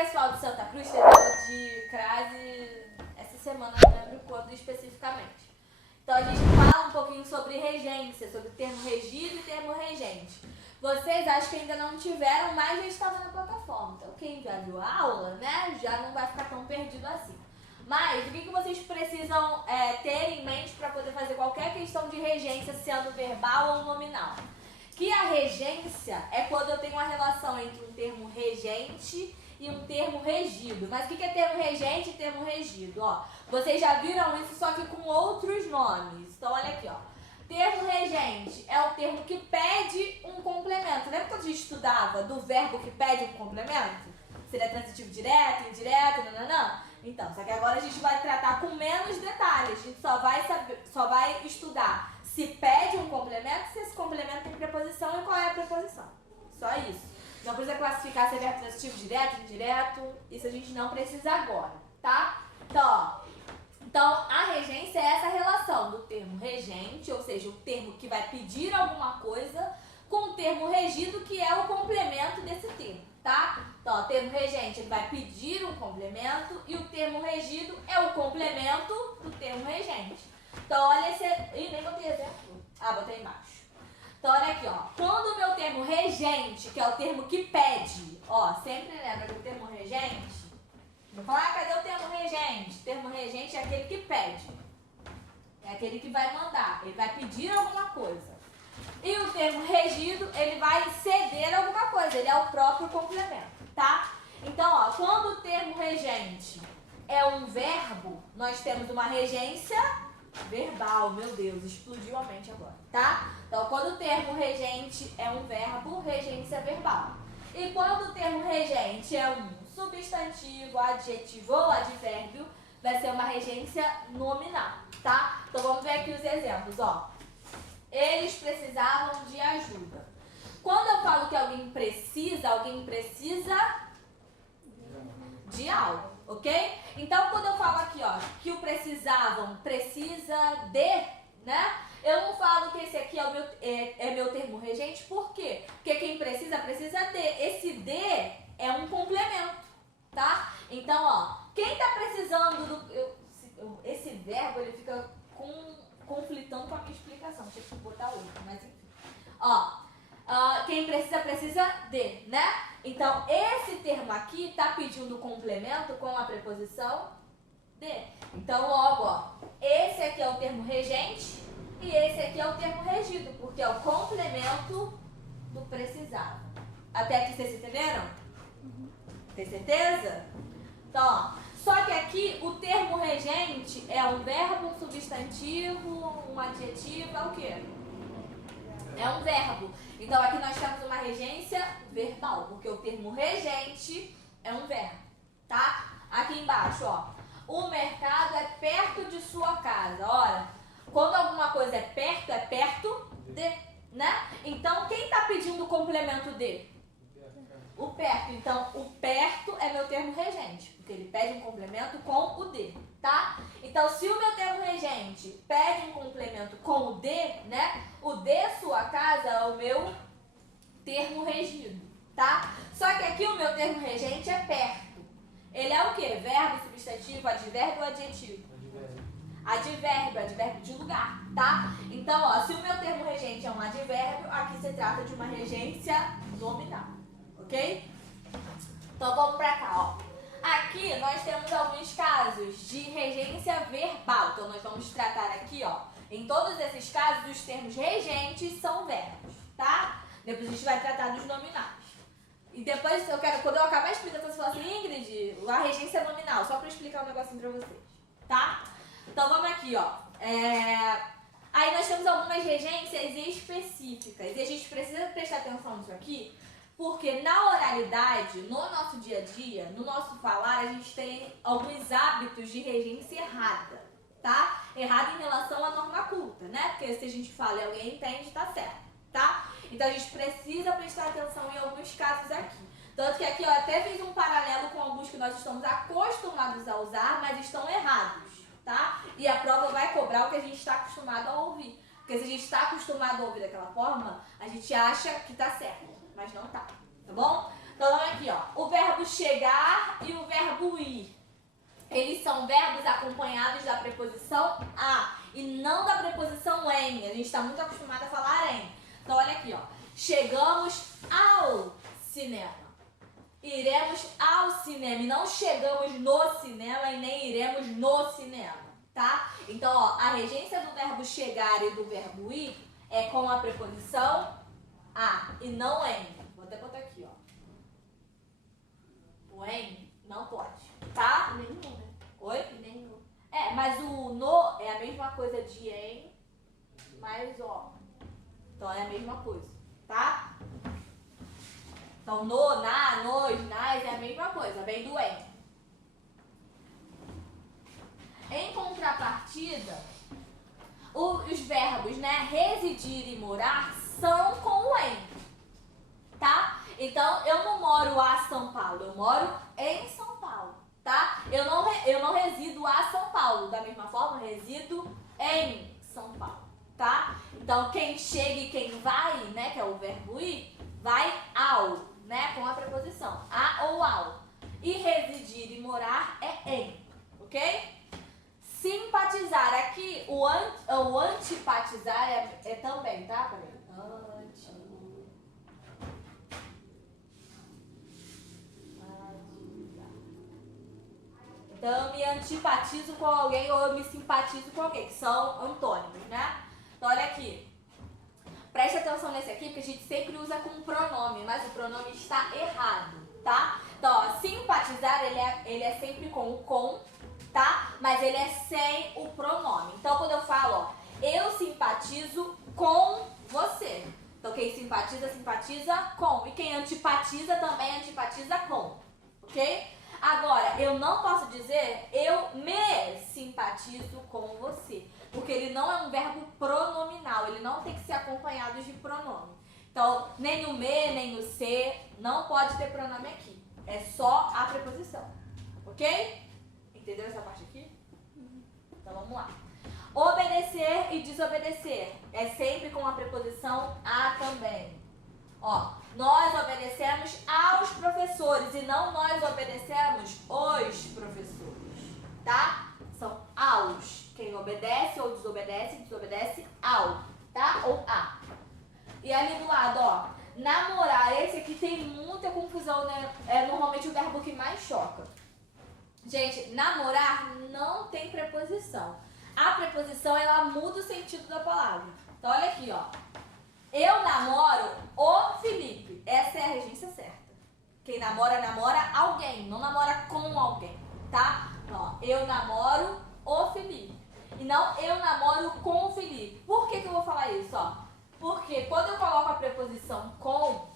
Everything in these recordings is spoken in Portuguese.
pessoal de Santa Cruz teve aula de crase essa semana, não lembro quando especificamente. Então a gente fala um pouquinho sobre regência, sobre termo regido e termo regente. Vocês acho que ainda não tiveram, mas já estava na plataforma. Então quem já viu a aula, né, já não vai ficar tão perdido assim. Mas o que vocês precisam ter em mente para poder fazer qualquer questão de regência, sendo verbal ou nominal? Que a regência é quando eu tenho uma relação entre um termo regente e um termo regido. Mas o que é termo regente e termo regido? Ó, vocês já viram isso, só que com outros nomes. Então, olha aqui, ó. Termo regente é o termo que pede um complemento. Lembra quando a gente estudava do verbo que pede um complemento? Seria transitivo direto, indireto, nananã? Então, só que agora a gente vai tratar com menos detalhes. A gente só vai estudar se pede um complemento, se esse complemento tem preposição e qual é a preposição. Só isso. Não precisa classificar se é verbo transitivo direto, indireto. Isso a gente não precisa agora, tá? Então, a regência é essa relação do termo regente, ou seja, o termo que vai pedir alguma coisa, com o termo regido, que é o complemento desse termo, tá? Então, o termo regente ele vai pedir um complemento e o termo regido é o complemento do termo regente. Então, olha esse... Ih, nem botei exemplo. Ah, botei embaixo. Então, olha aqui, ó. Quando o meu termo regente, que é o termo que pede, ó, sempre lembra que o termo regente... Vou falar, cadê o termo regente? O termo regente é aquele que pede. É aquele que vai mandar. Ele vai pedir alguma coisa. E o termo regido, ele vai ceder alguma coisa. Ele é o próprio complemento, tá? Então, ó, quando o termo regente é um verbo, nós temos uma regência verbal. Meu Deus, explodiu a mente agora, tá? Então, quando o termo regente é um verbo, regência verbal. E quando o termo regente é um substantivo, adjetivo ou advérbio, vai ser uma regência nominal, tá? Então, vamos ver aqui os exemplos, ó. Eles precisavam de ajuda. Quando eu falo que alguém precisa de algo, ok? Então, quando eu falo aqui, ó, que o precisavam precisa de, né? Eu não falo que esse aqui é meu termo regente, por quê? Porque quem precisa de. Esse de é um complemento, tá? Então, ó, quem tá precisando do... esse verbo, ele fica conflitando com a minha explicação. Deixa eu botar outro, mas enfim. Ó, quem precisa de, né? Então, esse termo aqui tá pedindo complemento com a preposição de. Então, logo, ó, esse aqui é o termo regente e esse aqui é o termo regido, porque é o complemento do precisado. Até aqui vocês entenderam? Tem certeza? Então, ó, só que aqui o termo regente é um verbo, um substantivo, um adjetivo, é o quê? É um verbo. Então, aqui nós temos uma regência verbal, porque o termo regente é um verbo, tá? Aqui embaixo, ó, o mercado é perto de sua casa. Ora, quando alguma coisa é perto de, né? Então, quem está pedindo o complemento de? O perto. Então, o perto é meu termo regente, porque ele pede um complemento com o de, tá? Então, se o meu termo regente pede um complemento com o de, né? O de sua casa é o meu termo regido, tá? Só que aqui o meu termo regente é perto. Ele é o quê? Verbo, substantivo, advérbio ou adjetivo? Advérbio de lugar, tá? Então, ó, se o meu termo regente é um advérbio, aqui se trata de uma regência nominal, ok? Então, vamos pra cá, ó. Aqui nós temos alguns casos de regência verbal. Então, nós vamos tratar aqui, ó, em todos esses casos, os termos regentes são verbos, tá? Depois a gente vai tratar dos nominais. E depois, quando eu acabar a explicação, você fala assim, Ingrid, a regência é nominal, só pra explicar um negocinho pra vocês, tá? Então, vamos aqui, ó. Aí nós temos algumas regências específicas. E a gente precisa prestar atenção nisso aqui, porque na oralidade, no nosso dia a dia, no nosso falar, a gente tem alguns hábitos de regência errada, tá? Errada em relação à norma culta, né? Porque se a gente fala e alguém entende, tá certo, tá? Então, a gente precisa prestar atenção em alguns casos aqui. Tanto que aqui, ó, até fiz um paralelo com alguns que nós estamos acostumados a usar, mas estão errados, tá? E a prova vai cobrar o que a gente está acostumado a ouvir. Porque se a gente está acostumado a ouvir daquela forma, a gente acha que tá certo, mas não tá, tá bom? Então, vamos aqui, ó. O verbo chegar e o verbo ir. Eles são verbos acompanhados da preposição a e não da preposição em. A gente está muito acostumado a falar em. Então, olha aqui, ó. Chegamos ao cinema. Iremos ao cinema. E não chegamos no cinema e nem iremos no cinema, tá? Então, ó, a regência do verbo chegar e do verbo ir é com a preposição a e não em. Vou até botar aqui, ó. O em não pode, tá? Nem no, né? Oi? Nem no. É, mas o no é a mesma coisa de em, mais ó. Então é a mesma coisa, tá? Então no, na, nos, nas é a mesma coisa, vem do em. Em contrapartida, os verbos, né, residir e morar são com o em, tá? Então eu não moro a São Paulo, eu moro em São Paulo, tá? Eu não resido a São Paulo, da mesma forma resido em São Paulo, tá? Então quem chega e quem vai, né, que é o verbo ir, vai ao, né, com a preposição a ou ao. E residir e morar é em, ok? Simpatizar aqui, o antipatizar é também, tá? Peraí. Então eu me antipatizo com alguém ou eu me simpatizo com alguém, que são antônimos, né? Então olha aqui. Preste atenção nesse aqui, porque a gente sempre usa com pronome, mas o pronome está errado, tá? Então, ó, simpatizar, ele é sempre com o com, tá? Mas ele é sem o pronome. Então, quando eu falo, ó, eu simpatizo com você. Então, quem simpatiza, simpatiza com. E quem antipatiza, também antipatiza com, ok? Agora, eu não posso dizer eu me simpatizo com você, porque ele não é um verbo pronominal, ele não tem que ser acompanhado de pronome. Então, nem o me, nem o se, não pode ter pronome aqui. É só a preposição, ok? Entendeu essa parte aqui? Então, vamos lá. Obedecer e desobedecer é sempre com a preposição a também. Ó, nós obedecemos aos professores e não nós obedecemos os professores, tá? São aos. Quem obedece ou desobedece, desobedece ao, tá? Ou a. E ali do lado, ó, namorar, esse aqui tem muita confusão, né? É normalmente o verbo que mais choca. Gente, namorar não tem preposição. A preposição, ela muda o sentido da palavra. Então, olha aqui, ó. Eu namoro o Felipe. Essa é a regência certa. Quem namora, namora alguém. Não namora com alguém, tá? Ó, eu namoro o Felipe. E não eu namoro com o Felipe. Por que eu vou falar isso, ó? Porque quando eu coloco a preposição com,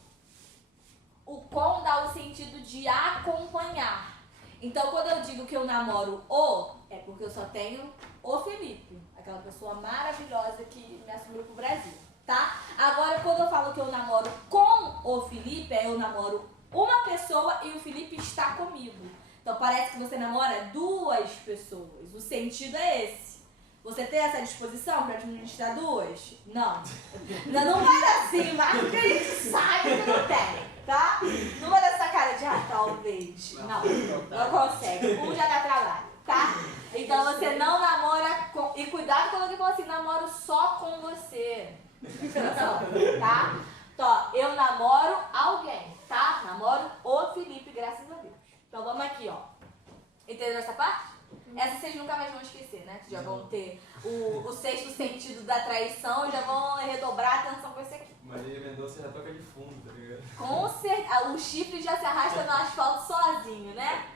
o com dá o sentido de acompanhar. Então, quando eu digo que eu namoro o, é porque eu só tenho o Felipe. Aquela pessoa maravilhosa que me assumiu pro Brasil. Tá? Agora, quando eu falo que eu namoro com o Felipe, eu namoro uma pessoa e o Felipe está comigo. Então, parece que você namora duas pessoas. O sentido é esse. Você tem essa disposição para administrar duas? Não. Não vai dar assim, mas porque a gente sabe que não tem, tá? Não vai dar essa cara de talvez. Não consegue. Um já dá trabalho, tá? Então, você não namora com... E cuidado quando alguém fala assim, namoro só com você. Tá? Então, eu namoro alguém, tá? Namoro o Felipe, graças a Deus. Então, vamos aqui, ó. Entendeu essa parte? Essa vocês nunca mais vão esquecer, né? Já vão ter o sexto sentido da traição e já vão redobrar a atenção com esse aqui. Marília Mendonça já toca de fundo, tá ligado? Com certeza. O chifre já se arrasta no asfalto sozinho, né?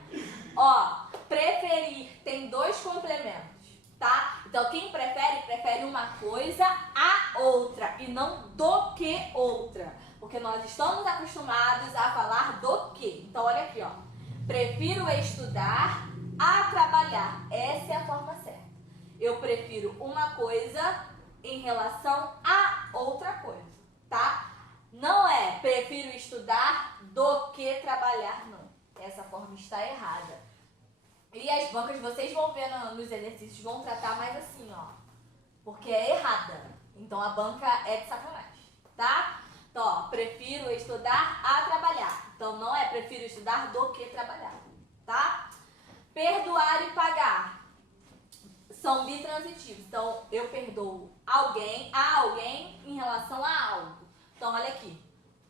Ó, preferir tem dois complementos. Tá? Então, quem prefere, prefere uma coisa a outra e não do que outra. Porque nós estamos acostumados a falar do que. Então, olha aqui, ó. Prefiro estudar a trabalhar. Essa é a forma certa. Eu prefiro uma coisa em relação a outra coisa, tá? Não é prefiro estudar do que trabalhar, não. Essa forma está errada. E as bancas, vocês vão ver nos exercícios, vão tratar mais assim, ó. Porque é errada. Então, a banca é de sacanagem, tá? Então, ó, prefiro estudar a trabalhar. Então não é prefiro estudar do que trabalhar, tá? Perdoar e pagar são bitransitivos. Então eu perdoo alguém, a alguém em relação a algo. Então olha aqui,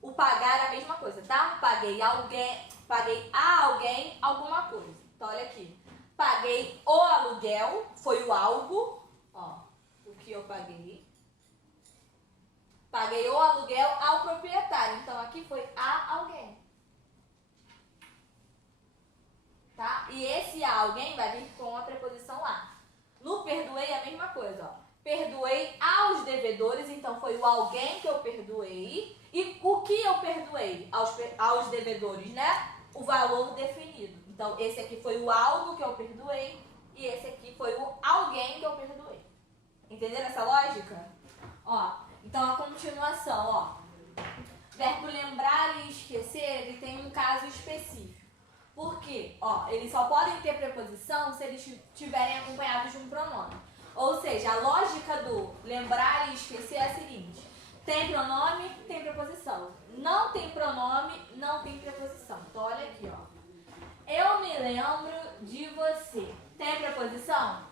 o pagar é a mesma coisa, tá? Paguei a alguém alguma coisa. Então olha aqui, paguei o aluguel, foi o algo, ó, o que eu paguei. Paguei o aluguel ao proprietário. Então aqui foi a alguém. Tá? E esse a alguém vai vir com a preposição a. No perdoei é a mesma coisa, ó. Perdoei aos devedores, então foi o alguém que eu perdoei. E o que eu perdoei aos devedores, né? O valor definido. Então esse aqui foi o algo que eu perdoei e esse aqui foi o alguém que eu perdoei. Entenderam essa lógica? Ó, então a continuação, ó. Verbo lembrar e esquecer, ele tem um caso específico. Por quê? Ó, eles só podem ter preposição se eles estiverem acompanhados de um pronome. Ou seja, a lógica do lembrar e esquecer é a seguinte: tem pronome, tem preposição. Não tem pronome, não tem preposição. Então olha aqui, ó. Eu me lembro de você. Tem preposição?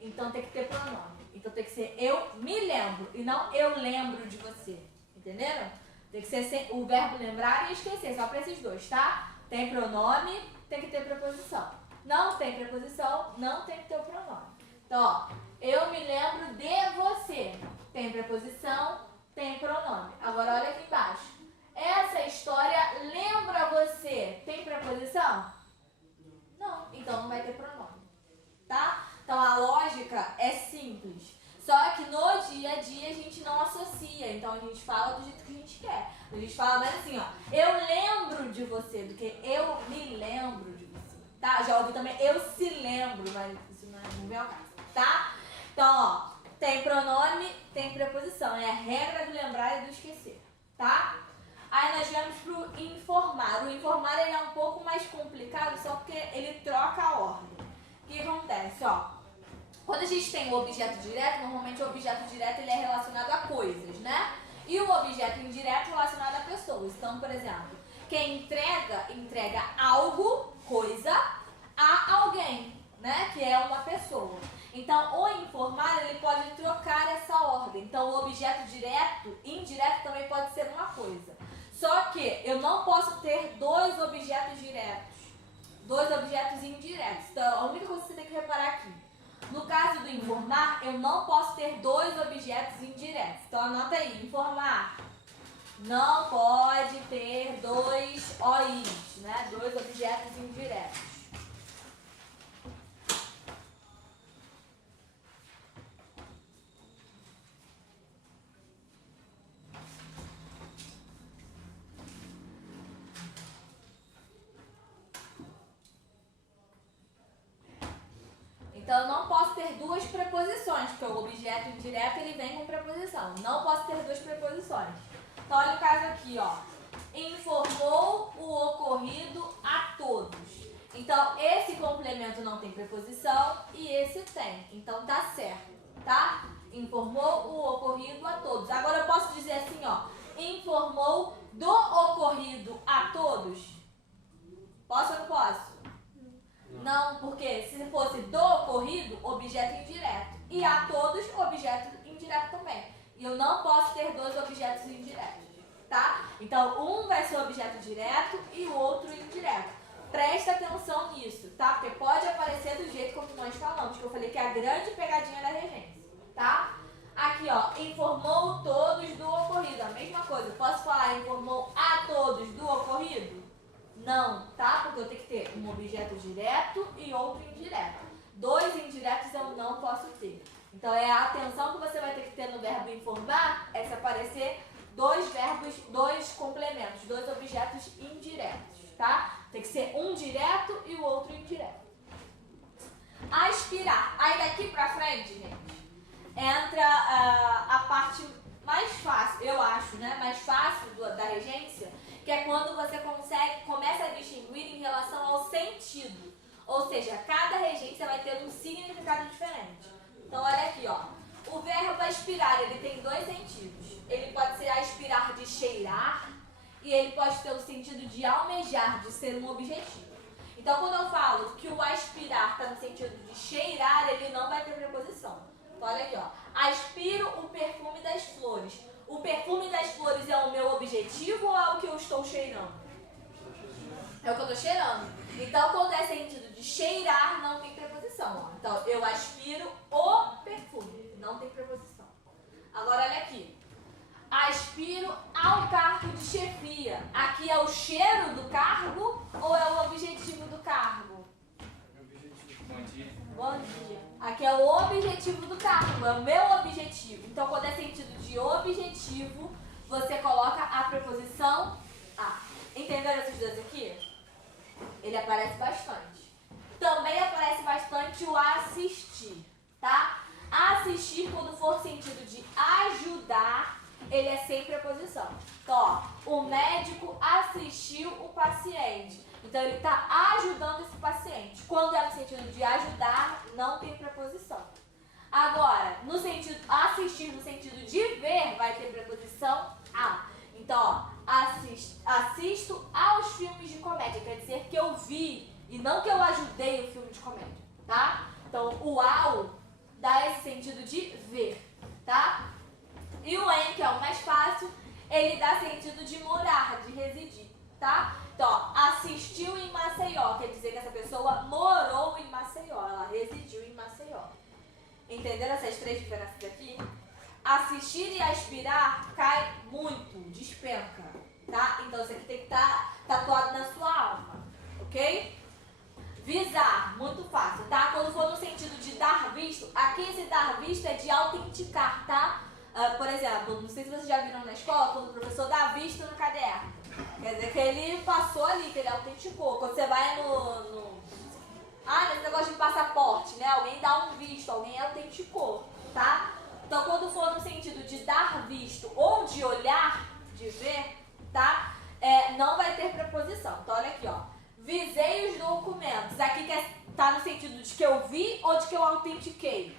Então tem que ter pronome. Então tem que ser eu me lembro e não eu lembro de você. Entenderam? Tem que ser o verbo lembrar e esquecer, só para esses dois, tá? Tem pronome, tem que ter preposição. Não tem preposição, não tem que ter o pronome. Então, ó, eu me lembro de você. Tem preposição, tem pronome. Agora olha aqui embaixo. Essa história lembra você. Tem preposição? Não, então não vai ter pronome. Tá? Então a lógica é simples. Só que no dia a dia a gente não associa. Então a gente fala do jeito que a gente quer. A gente fala mais assim, ó. Eu lembro de você, do que eu me lembro de você. Tá? Já ouvi também eu se lembro, mas isso não vem ao caso. Tá? Então, ó. Tem pronome, tem preposição. É a regra do lembrar e do esquecer. Tá? Aí nós vamos pro informar. O informar ele é um pouco mais complicado, só porque ele troca a ordem. O que acontece, ó? Quando a gente tem o objeto direto, normalmente o objeto direto ele é relacionado a coisas, né? E o objeto indireto relacionado a pessoas. Então, por exemplo, quem entrega algo, coisa, a alguém, né? Que é uma pessoa. Então, o informar, ele pode trocar essa ordem. Então, o objeto direto e indireto também pode ser uma coisa. Só que eu não posso ter dois objetos diretos, dois objetos indiretos. Então, a única coisa que você tem que reparar aqui. No caso do informar, eu não posso ter dois objetos indiretos. Então, anota aí, informar. Não pode ter dois OIs, né? Dois objetos indiretos. Então, eu não posso ter duas preposições, porque o objeto indireto ele vem com preposição. Não posso ter duas preposições. Então, olha o caso aqui, ó. Informou o ocorrido a todos. Então, esse complemento não tem preposição e esse tem. Então, tá certo, tá? Informou o ocorrido a todos. Agora, eu posso dizer assim, ó. Informou do ocorrido a todos? Posso ou não posso? Não, porque se fosse do ocorrido, objeto indireto. E a todos, objeto indireto também. E eu não posso ter dois objetos indiretos, tá? Então, um vai ser objeto direto e o outro indireto. Presta atenção nisso, tá? Porque pode aparecer do jeito como nós falamos, que eu falei que é a grande pegadinha da regência, tá? Aqui, ó, informou todos do ocorrido. A mesma coisa, posso falar informou a todos do ocorrido? Não, tá? Porque eu tenho que ter um objeto direto e outro indireto. Dois indiretos eu não posso ter. Então, é a atenção que você vai ter que ter no verbo informar, é se aparecer dois verbos, dois complementos, dois objetos indiretos, tá? Tem que ser um direto e o outro indireto. Aspirar. Aí daqui pra frente, gente, entra a parte mais fácil, eu acho, né? Mais fácil da regência, que é quando você começa a distinguir em relação ao sentido. Ou seja, cada regência vai ter um significado diferente. Então, olha aqui, ó. O verbo aspirar, ele tem dois sentidos. Ele pode ser aspirar de cheirar e ele pode ter o sentido de almejar, de ser um objetivo. Então, quando eu falo que o aspirar está no sentido de cheirar, ele não vai ter preposição. Então, olha aqui, ó. Aspiro o perfume das flores. O perfume das flores é o meu objetivo ou é o que eu estou cheirando? É o que eu estou cheirando. Então, quando é sentido de cheirar, não tem preposição. Ó. Então, eu aspiro o perfume. Não tem preposição. Agora, olha aqui. Aspiro ao cargo de chefia. Aqui é o cheiro do cargo ou é o objetivo do cargo? Bom dia. Bom dia. Aqui é o objetivo do cargo, é o meu objetivo. Então, quando é sentido de objetivo, você coloca a preposição a. Entenderam esses dois aqui? Ele aparece bastante. Também aparece bastante o assistir, tá? Assistir, quando for sentido de ajudar, ele é sem preposição. Então, ó, o médico assistiu o paciente. Então, ele está ajudando esse paciente. Quando é no sentido de ajudar, não tem preposição. Agora, no sentido assistir, no sentido de ver, vai ter preposição a. Então, ó, assisto aos filmes de comédia. Quer dizer que eu vi e não que eu ajudei o filme de comédia, tá? Então, o ao dá esse sentido de ver, tá? E o em, que é o mais fácil, ele dá sentido de morar, de residir, tá? Então, ó, assistiu em Maceió, quer dizer que essa pessoa morou em Maceió, ela residiu em Maceió. Entenderam essas três diferenças aqui? Assistir e aspirar cai muito, despenca, tá? Então, isso aqui tem que estar tatuado na sua alma, ok? Visar, muito fácil, tá? Quando for no sentido de dar visto, aqui esse dar visto é de autenticar, tá? Por exemplo, não sei se vocês já viram na escola, quando o professor dá visto no caderno. Quer dizer que ele passou ali, que ele autenticou. Quando você vai nesse negócio de passaporte, né? Alguém dá um visto, alguém autenticou, tá? Então, quando for no sentido de dar visto ou de olhar, de ver, tá? Não vai ter preposição. Então, olha aqui, ó. Visei os documentos. Aqui tá no sentido de que eu vi ou de que eu autentiquei.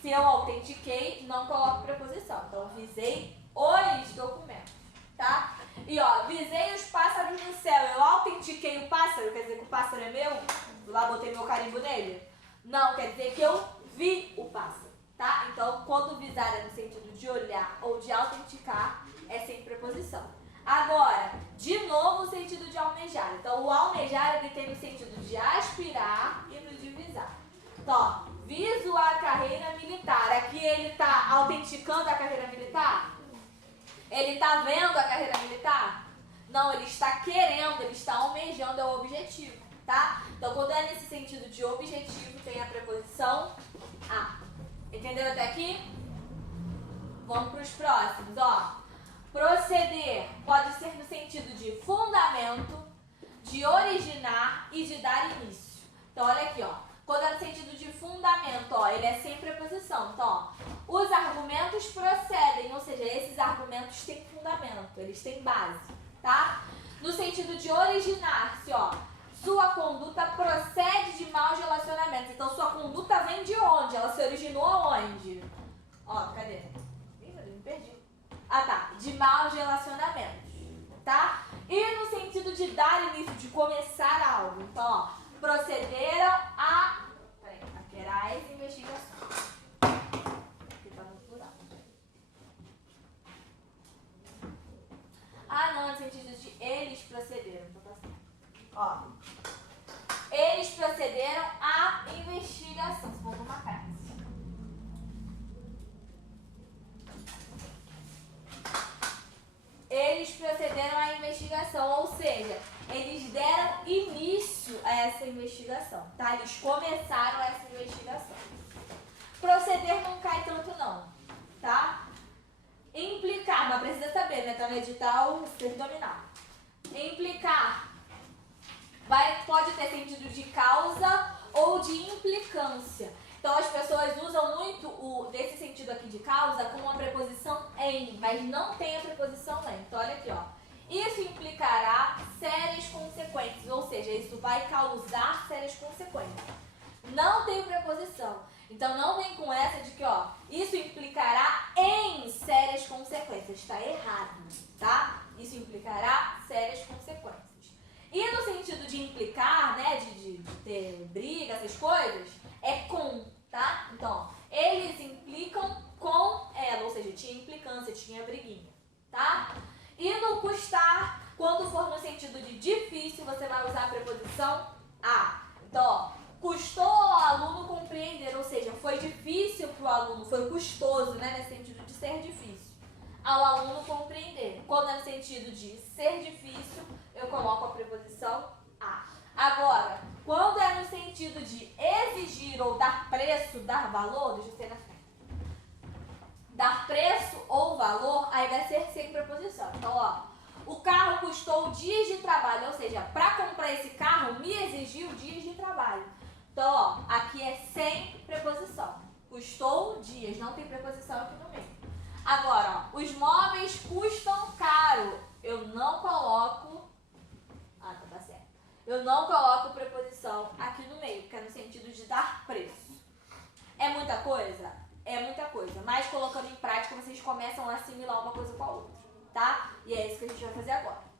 Se eu autentiquei, não coloco preposição. Então, visei os documentos, tá? E, ó, visei os pássaros no céu. Eu autentiquei o pássaro, quer dizer que o pássaro é meu? Lá botei meu carimbo nele? Não, quer dizer que eu vi o pássaro, tá? Então, quando visar é no sentido de olhar ou de autenticar, é sem preposição. Agora, de novo o sentido de almejar. Então, o almejar, ele tem o sentido de aspirar e no de visar. Então, ó, viso a carreira militar. Aqui ele está autenticando a carreira militar? Ele está vendo a carreira militar? Não, ele está querendo, ele está almejando, é o objetivo, tá? Então, quando é nesse sentido de objetivo, tem a preposição a. Entenderam até aqui? Vamos para os próximos, ó. Proceder pode ser no sentido de fundamento, de originar e de dar início. Então, olha aqui, ó. Quando é no sentido de fundamento, ó, ele é sem preposição. Então, ó, os argumentos procedem, ou seja, esses argumentos têm fundamento, eles têm base, tá? No sentido de originar-se, ó, sua conduta procede de maus relacionamentos. Então, sua conduta vem de onde? Ela se originou aonde? Ó, cadê? Ih, me perdi. Ah, tá. De maus relacionamentos, tá? E no sentido de dar início, de começar algo. Então, ó, procederam a querais investigações. Aqui tá no plural. Ah, não, no sentido de eles procederam. Então tá certo. Ó, eles procederam à investigação. Se for uma frase. Eles procederam à investigação, ou seja, eles deram início a essa investigação, tá? Eles começaram essa investigação. Proceder não cai tanto não, tá? Implicar, mas precisa saber, né? Tá no edital, você tem que dominar. Implicar pode ter sentido de causa ou de implicância. Então, as pessoas usam muito desse sentido aqui de causa com a preposição em, mas não tem a preposição em. Então, olha aqui, ó. Isso implicará sérias consequências, ou seja, isso vai causar sérias consequências. Não tem preposição. Então, não vem com essa de que, ó, isso implicará em sérias consequências. Está errado, tá? Isso implicará sentido de difícil, você vai usar a preposição a. Então, ó, custou ao aluno compreender, ou seja, foi difícil para o aluno, foi custoso, né, nesse sentido de ser difícil, ao aluno compreender. Quando é no sentido de ser difícil, eu coloco a preposição a. Agora, quando é no sentido de exigir ou dar preço, dar valor, deixa eu ser na frente. Dar preço ou valor, aí vai ser sem preposição. Então, ó, o carro custou dias de trabalho, ou seja, para comprar esse carro me exigiu dias de trabalho. Então, ó, aqui é sem preposição. Custou dias, não tem preposição aqui no meio. Agora, ó, os móveis custam caro. Eu não coloco... Ah, tá certo. Eu não coloco preposição aqui no meio, porque é no sentido de dar preço. É muita coisa? É muita coisa. Mas colocando em prática, vocês começam a assimilar uma coisa com a outra, tá? E é isso que a gente vai fazer agora.